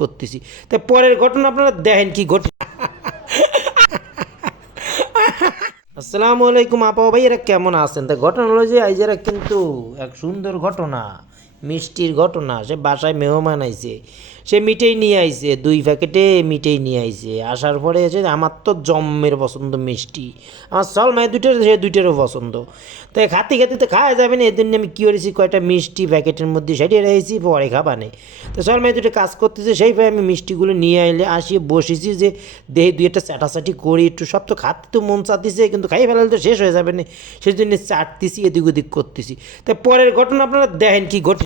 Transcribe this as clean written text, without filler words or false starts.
করতেছি। তাই পরের ঘটনা আপনারা দেখেন কি ঘটে। আসসালামু আলাইকুম আপা ভাই, এরা কেমন আছেন? তা ঘটনা হলো যে আজ এরা কিন্তু এক সুন্দর ঘটনা, মিষ্টির ঘটনা। সে বাসায় মেহমান আইছে, সে মিঠাই নিয়ে আইছে, 2 প্যাকেটে মিঠাই নিয়ে আইছে। আসার পরে এসে আমার তো জম্মের পছন্দ মিষ্টি, আমার চল মায়ের দুইটার, সে দুইটারও পছন্দ। তাই খাতে খাতে তো খাওয়া যাবে না, এদিন আমি কী করেছি, কয়টা মিষ্টি প্যাকেটের মধ্যে সেটিয়ে রেখেছি, পরে খাবানে। তো চল মায়ের দুটো কাজ করতেছে, সেই ভাই আমি মিষ্টিগুলো নিয়ে আইলে আসিয়ে বসেছি যে দেহে দুই একটা চাটাচাটি করি একটু। সব তো খাতে তো মন চাতিছে, কিন্তু খাই ফেলালে তো শেষ হয়ে যাবে না, সেই জন্য চাটতেছি, এদিক ওদিক করতেছি। তাই পরের ঘটনা আপনারা দেখেন কি ঘটে।